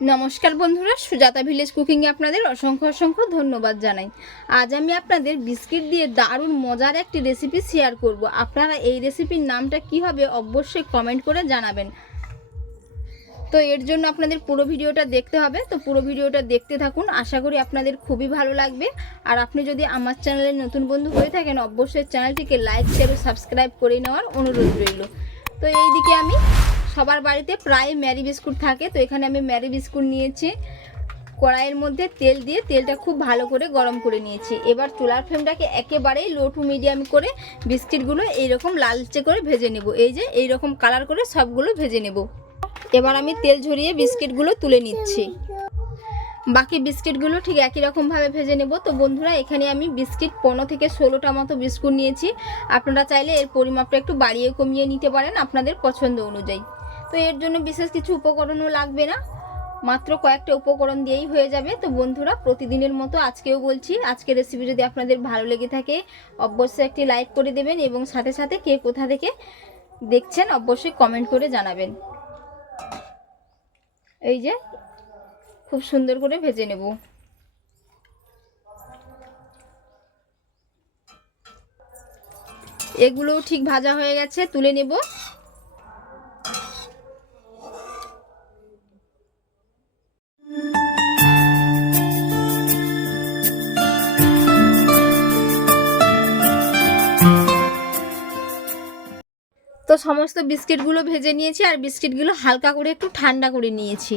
নমস্কার বন্ধুরা, সুজাতা ভিলেজ কুকিংয়ে আপনাদের অসংখ্য অসংখ্য ধন্যবাদ জানাই। আজ আমি আপনাদের বিস্কিট দিয়ে দারুণ মজার একটি রেসিপি শেয়ার করব। আপনারা এই রেসিপির নামটা কি হবে অবশ্যই কমেন্ট করে জানাবেন। তো এর জন্য আপনাদের পুরো ভিডিওটা দেখতে হবে। তো পুরো ভিডিওটা দেখতে থাকুন, আশা করি আপনাদের খুবই ভালো লাগবে। আর আপনি যদি আমার চ্যানেলে নতুন বন্ধু হয়ে থাকেন, অবশ্যই চ্যানেলটিকে লাইক শেয়ার ও সাবস্ক্রাইব করে নেওয়ার অনুরোধ রইল। তো এইদিকে আমি সবার বাড়িতে প্রায় ম্যারি বিস্কুট থাকে, তো এখানে আমি ম্যারি বিস্কুট নিয়েছি। কড়াইয়ের মধ্যে তেল দিয়ে তেলটা খুব ভালো করে গরম করে নিয়েছি। এবার চুলার ফ্লেমটাকে একেবারেই লো টু মিডিয়াম করে বিস্কিটগুলো এইরকম লালচে করে ভেজে নেব। এই যে, এইরকম কালার করে সবগুলো ভেজে নেব। এবার আমি তেল ঝরিয়ে বিস্কিটগুলো তুলে নিচ্ছি। বাকি বিস্কিটগুলো ঠিক একই রকমভাবে ভেজে নেব। তো বন্ধুরা, এখানে আমি বিস্কিট পনেরো থেকে ষোলোটা মতো বিস্কুট নিয়েছি। আপনারা চাইলে এর পরিমাপটা একটু বাড়িয়ে কমিয়ে নিতে পারেন আপনাদের পছন্দ অনুযায়ী। তো এর জন্য বিশেষ কিছু উপকরণও লাগবে না। মাত্র কয়েকটা উপকরণ দিয়েই হয়ে যাবে। তো বন্ধুরা, প্রতিদিনের মতো আজকেও বলছি, আজকের রেসিপি যদি আপনাদের ভালো লেগে থাকে, অবশ্যই একটি লাইক করে দেবেন এবং সাথে সাথে কে কোথা থেকে দেখছেন, অবশ্যই কমেন্ট করে জানাবেন। এই যে, খুব সুন্দর করে ভেজে নেব। এগুলোও ঠিক ভাজা হয়ে গেছে, তুলে নেব। তো সমস্ত বিস্কিটগুলো ভেজে নিয়েছি আর বিস্কিটগুলো হালকা করে একটু ঠান্ডা করে নিয়েছি।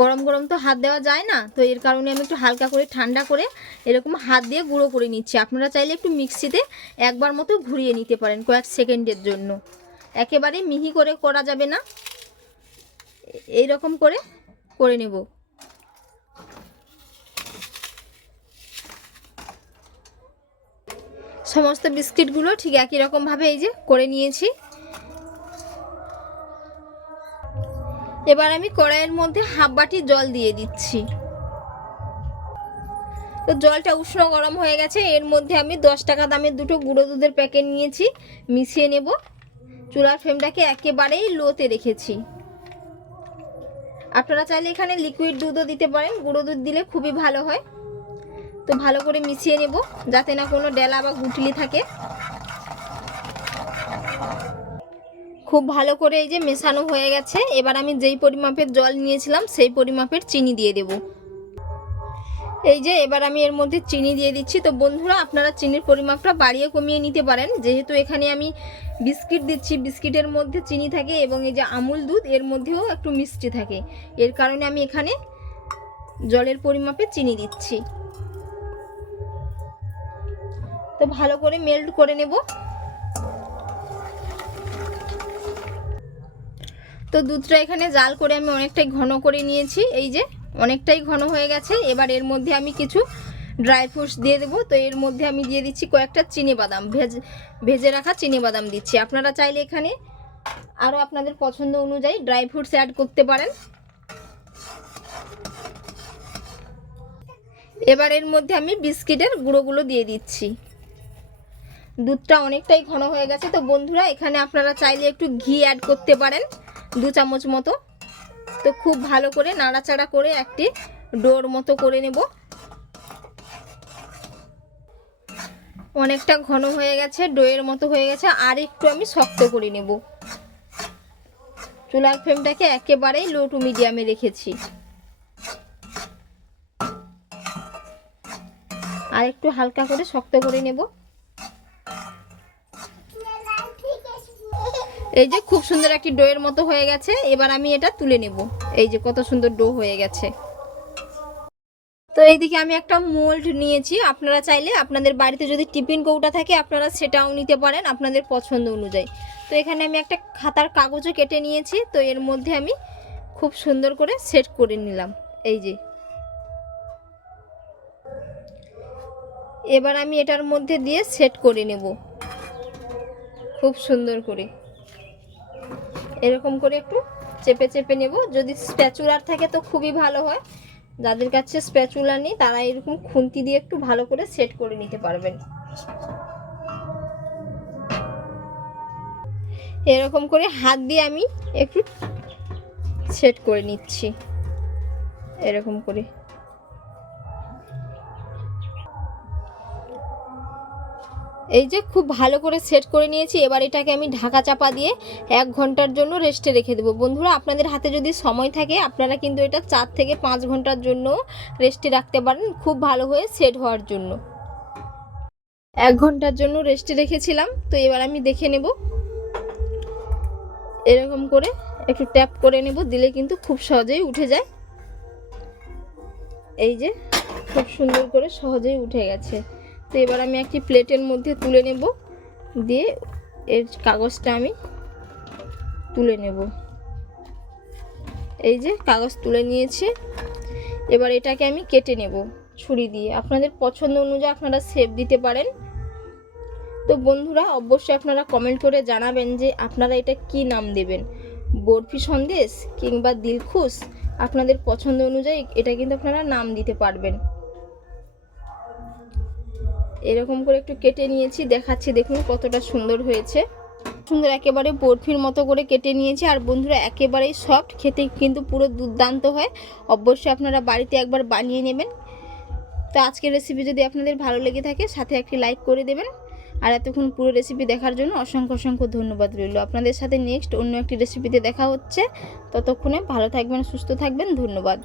গরম গরম তো হাত দেওয়া যায় না, তো এর কারণে আমি একটু হালকা করে ঠান্ডা করে এরকম হাত দিয়ে গুঁড়ো করে নিচ্ছি। আপনারা চাইলে একটু মিক্সিতে একবার মতো ঘুরিয়ে নিতে পারেন কয়েক সেকেন্ডের জন্য। একেবারে মিহি করে করা যাবে না। এই রকম করে করে নেব। সমস্ত বিস্কিটগুলো ঠিক একই রকমভাবে এই যে করে নিয়েছি। এবার আমি কড়াইয়ের মধ্যে হাফ বাটি জল দিয়ে দিচ্ছি। তো জলটা উষ্ণ গরম হয়ে গেছে, এর মধ্যে আমি দশ টাকা দামের দুটো গুঁড়ো দুধের প্যাকেট নিয়েছি, মিশিয়ে নেব। চুলার ফ্লেমটাকে একেবারেই লোতে রেখেছি। আপনারা চাইলে এখানে লিকুইড দুধও দিতে পারেন, গুঁড়ো দুধ দিলে খুবই ভালো হয়। তো ভালো করে মিশিয়ে নেব, যাতে না কোনো ডেলা বা গুটলি থাকে। খুব ভালো করে এই যে মেশানো হয়ে গেছে। এবার আমি যেই পরিমাপের জল নিয়েছিলাম, সেই পরিমাপের চিনি দিয়ে দেব। এই যে এবার আমি এর মধ্যে চিনি দিয়ে দিচ্ছি। তো বন্ধুরা, আপনারা চিনির পরিমাপটা বাড়িয়ে কমিয়ে নিতে পারেন। যেহেতু এখানে আমি বিস্কিট দিচ্ছি, বিস্কিটের মধ্যে চিনি থাকে এবং এই যে আমুল দুধ, এর মধ্যেও একটু মিষ্টি থাকে। এর কারণে আমি এখানে জলের পরিমাপে চিনি দিচ্ছি। তো ভালো করে মেল্ট করে নেব। তো দুধটা এখানে জাল করে আমি অনেকটাই ঘন করে নিয়েছি। এই যে, অনেকটাই ঘন হয়ে গেছে। এবার এর মধ্যে আমি কিছু ড্রাই ফ্রুটস দিয়ে দেবো। তো এর মধ্যে আমি দিয়ে দিচ্ছি কয়েকটা চিনি বাদাম। ভেজ, ভেজে রাখা চিনি বাদাম দিচ্ছি। আপনারা চাইলে এখানে আরও আপনাদের পছন্দ অনুযায়ী ড্রাই ফ্রুটস অ্যাড করতে পারেন। এবার এর মধ্যে আমি বিস্কিটের গুঁড়োগুলো দিয়ে দিচ্ছি। দুধটা অনেকটাই ঘন হয়ে গেছে। তো বন্ধুরা, এখানে আপনারা চাইলে একটু ঘি অ্যাড করতে পারেন। দু চামচ মতো। তো খুব ভালো করে নাড়াচাড়া করে একটি ডোর মতো করে নেব। অনেকটা ঘন হয়ে গেছে, ডোয়ের মতো হয়ে গেছে, আর একটু আমি শক্ত করে নেব। চুলার ফ্লেমটাকে একেবারেই লো টু মিডিয়ামে রেখেছি। আর একটু হালকা করে শক্ত করে নেব। এই যে খুব সুন্দর একটি ডোয়ের মতো হয়ে গেছে। এবার আমি এটা তুলে নেব। এই যে কত সুন্দর ডো হয়ে গেছে। তো এইদিকে আমি একটা মোল্ড নিয়েছি। আপনারা চাইলে আপনাদের বাড়িতে যদি টিফিন কৌটা থাকে, আপনারা সেটাও নিতে পারেন আপনাদের পছন্দ অনুযায়ী। তো এখানে আমি একটা খাতার কাগজও কেটে নিয়েছি। তো এর মধ্যে আমি খুব সুন্দর করে সেট করে নিলাম। এই যে। এবার আমি এটার মধ্যে দিয়ে সেট করে নেব। খুব সুন্দর করে। এরকম করে একটু চেপে চেপে নেব। যদি স্প্যাচুলার থাকে তো খুবই ভালো হয়। যাদের কাছে স্প্যাচুলা নেই, তারা এরকম খুন্তি দিয়ে একটু ভালো করে সেট করে নিতে পারবেন। এরকম করে হাত দিয়ে আমি একটু সেট করে নিচ্ছি। এরকম করে। এই যে খুব ভালো করে সেট করে নিয়েছি, এবার এটাকে আমি ঢাকা চাপা দিয়ে এক ঘণ্টার জন্য রেস্টে রেখে দেবো। বন্ধুরা, আপনাদের হাতে যদি সময় থাকে, আপনারা কিন্তু এটা চার থেকে পাঁচ ঘণ্টার জন্য রেস্টে রাখতে পারেন, খুব ভালো হয়ে সেট হওয়ার জন্য। এক ঘণ্টার জন্য রেস্টে রেখেছিলাম, তো এবার আমি দেখে নেব। এরকম করে একটু ট্যাপ করে নেব, দিলে কিন্তু খুব সহজেই উঠে যায়। এই যে, খুব সুন্দর করে সহজেই উঠে গেছে। তো এবার আমি একটি প্লেটের মধ্যে তুলে নেব। দিয়ে এর কাগজটা আমি তুলে নেব। এই যে কাগজ তুলে নিয়েছি। এবার এটাকে আমি কেটে নেব ছুরি দিয়ে। আপনাদের পছন্দ অনুযায়ী আপনারা শেপ দিতে পারেন। তো বন্ধুরা, অবশ্যই আপনারা কমেন্ট করে জানাবেন যে আপনারা এটা কি নাম দেবেন। বরফি সন্দেশ কিংবা দিলখুশ আপনাদের পছন্দ অনুযায়ী এটা কিন্তু আপনারা নাম দিতে পারবেন। এরকম করে একটু কেটে নিয়েছি, দেখাচ্ছি, দেখুন কতটা সুন্দর হয়েছে। সুন্দর একেবারে বরফির মতো করে কেটে নিয়েছি, আর বন্ধুরা একেবারেই সফট খেতে কিন্তু পুরো দুর্দান্ত হয়। অবশ্যই আপনারা বাড়িতে একবার বানিয়ে নেবেন। তো আজকের রেসিপি যদি আপনাদের ভালো লেগে থাকে, সাথে একটি লাইক করে দেবেন। আর এতক্ষণ পুরো রেসিপি দেখার জন্য অসংখ্য অসংখ্য ধন্যবাদ রইল। আপনাদের সাথে নেক্সট অন্য একটি রেসিপিতে দেখা হচ্ছে। ততক্ষণে ভালো থাকবেন, সুস্থ থাকবেন, ধন্যবাদ।